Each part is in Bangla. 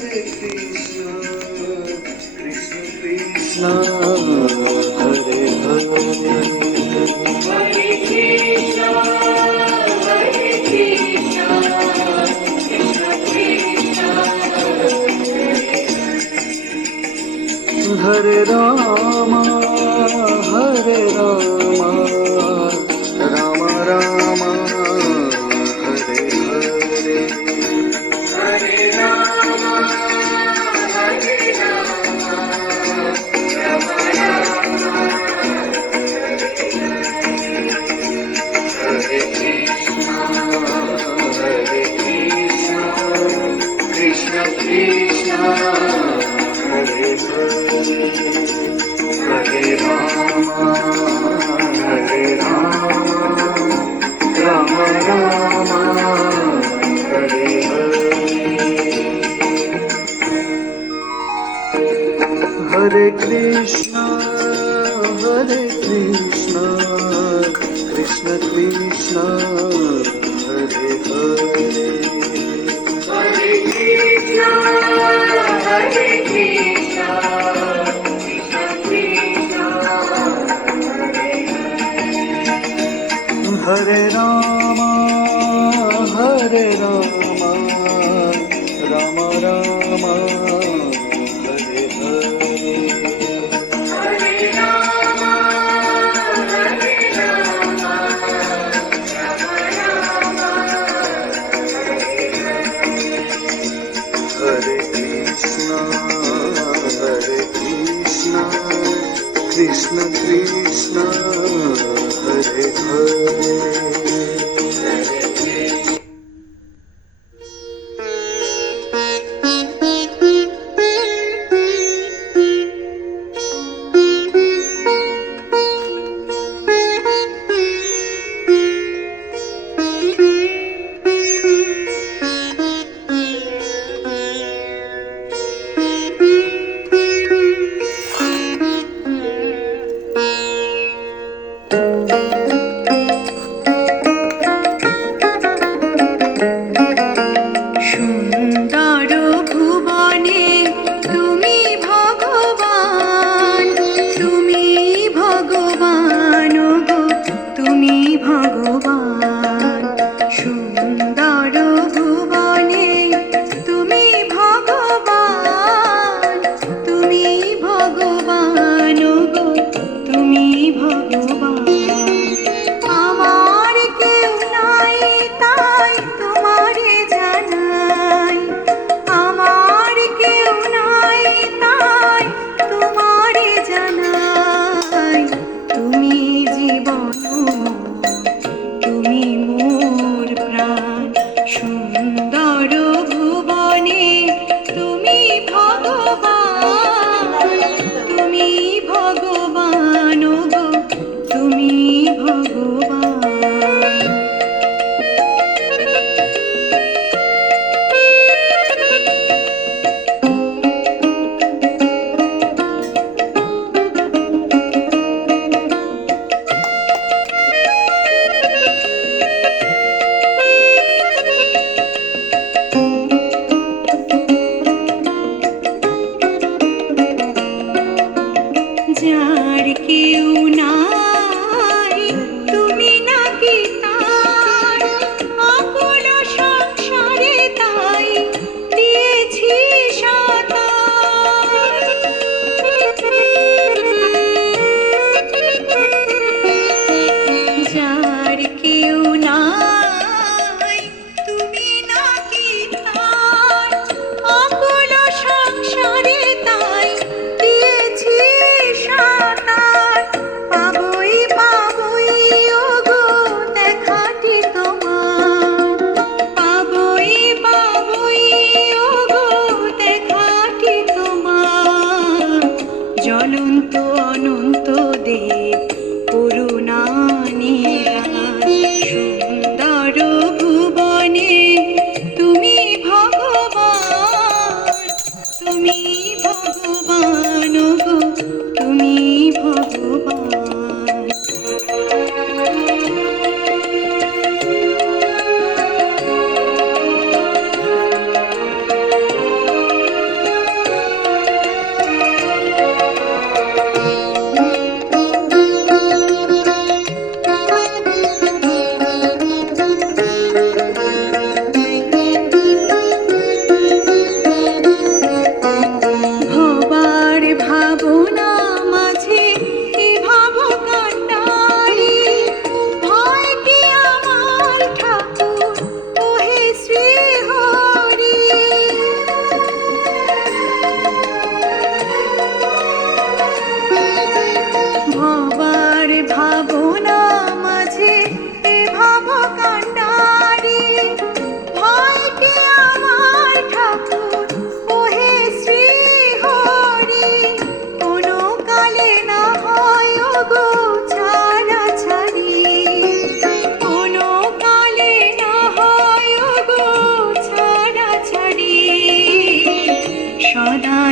Krishna Hare Hare Hare Krishna, Hare Krishna, Krishna Krishna, Hare Rama Hare Rama Rama Rama Hare Hare Hare Rama, Hare Rama, Rama Rama, Hare Krishna Hare Krishna Krishna Krishna Hare Hare Hare Rama Hare Rama Rama Rama Hare Hare Hare Krishna Krishna Krishna Hare Hare Hare Krishna, Hare Krishna, Krishna Krishna, Hare Rama Hare Rama Rama Rama Hare Hare Hare Rama, Hare Rama, Rama Rama, Hare Krishna Krishna Krishna Hare Hare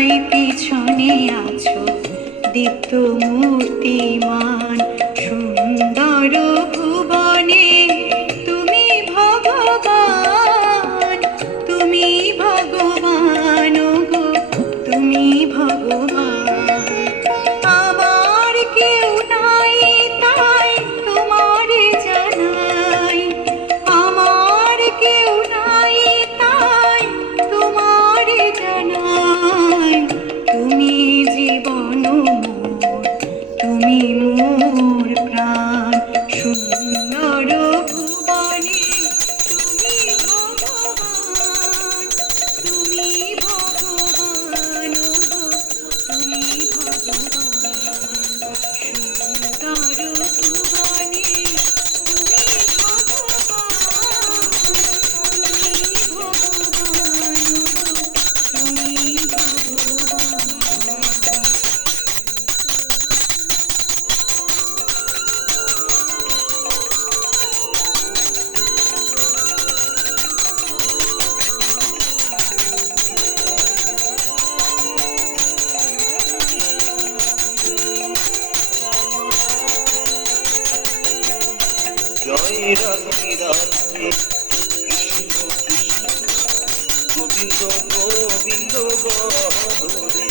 তাই পিছনে আছো দীপ্ত মূর্তিমান সুন্দর ভুবনে তুমি ভগবান, তুমি ভগবান গো, তুমি ভগবান। আমার কেউ নাই তাই তোমারে জানাই, আমার কেউ নাই তাই তোমারে জানাই, তুমি জীবন মোর, তুমি মোর প্রাণ সুন্দর ভুবনে তুমি ভগবান, তুমি ভগবান গো, তুমি ভগবান সুন্দর ভুবনে তুমি ভগবান, তুমি ভগবান গো, তুমি ভগবান। জয় রাধে রাধে কৃষ্ণ কৃষ্ণ গোবিন্দ গোবিন্দ বদরে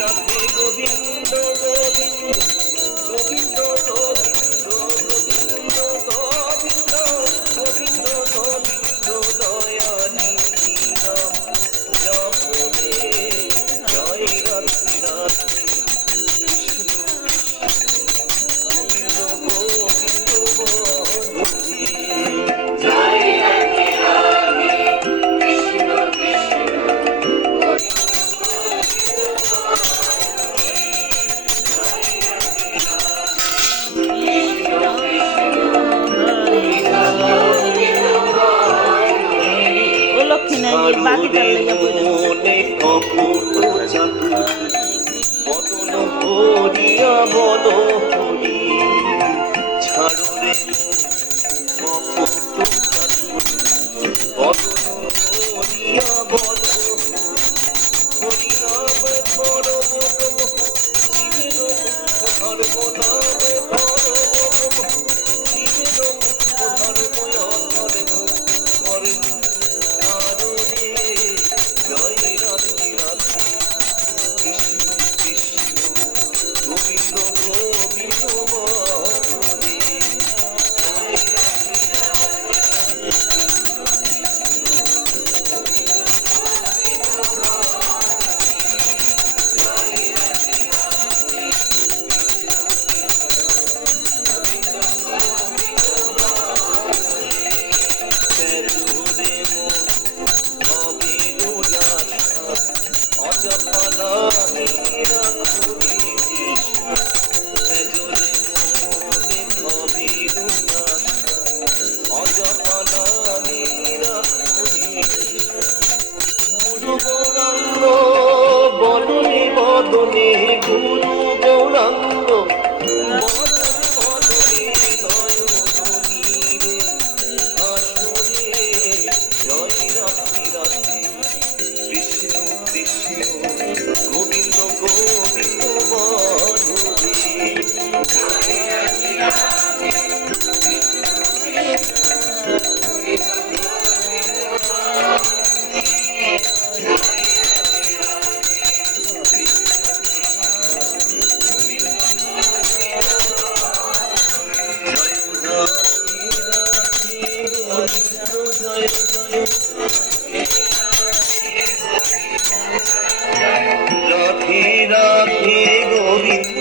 রাধে গোবিন্দ গোবিন্দ গোবিন্দ গোবিন্দ গোবিন্দ গোবিন্দ গোবিন্দ গোবিন্দ দয়ানি জয় রাধে রাধে কৃষ্ণ গোবিন্দ গোবিন্দ বদরে ও লক্ষ্মী নাই বাকিটার লেগে বলে মনে কপট চাতু বদন করিয়া বল হরি ছাড়ো রে কপট চাতু বদন করিয়া বল হরি নাম পরম জীবের ধর্ম নাম পরম জীবের ধর্ময় ধর্ম কর্ম জয় রাধে রাধে কৃষ্ণ কৃষ্ণ গোবিন্দ গোবিন্দ বদরে বদনে বদনে গুরু গৌরাঙ্গ বদনে বদনে নয়নীরে আসরে জয় রাধে রাধে কৃষ্ণ কৃষ্ণ গোবিন্দ গোবিন্দ বদরে রাধে রাধে গোবিন্দ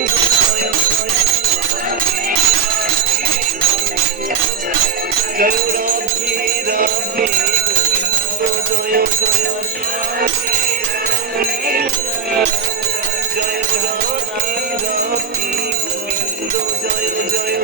জয় রাধে রাধে গোবিন্দ জয় জয় জয় রাধে রাধে গোবিন্দ জয় জয়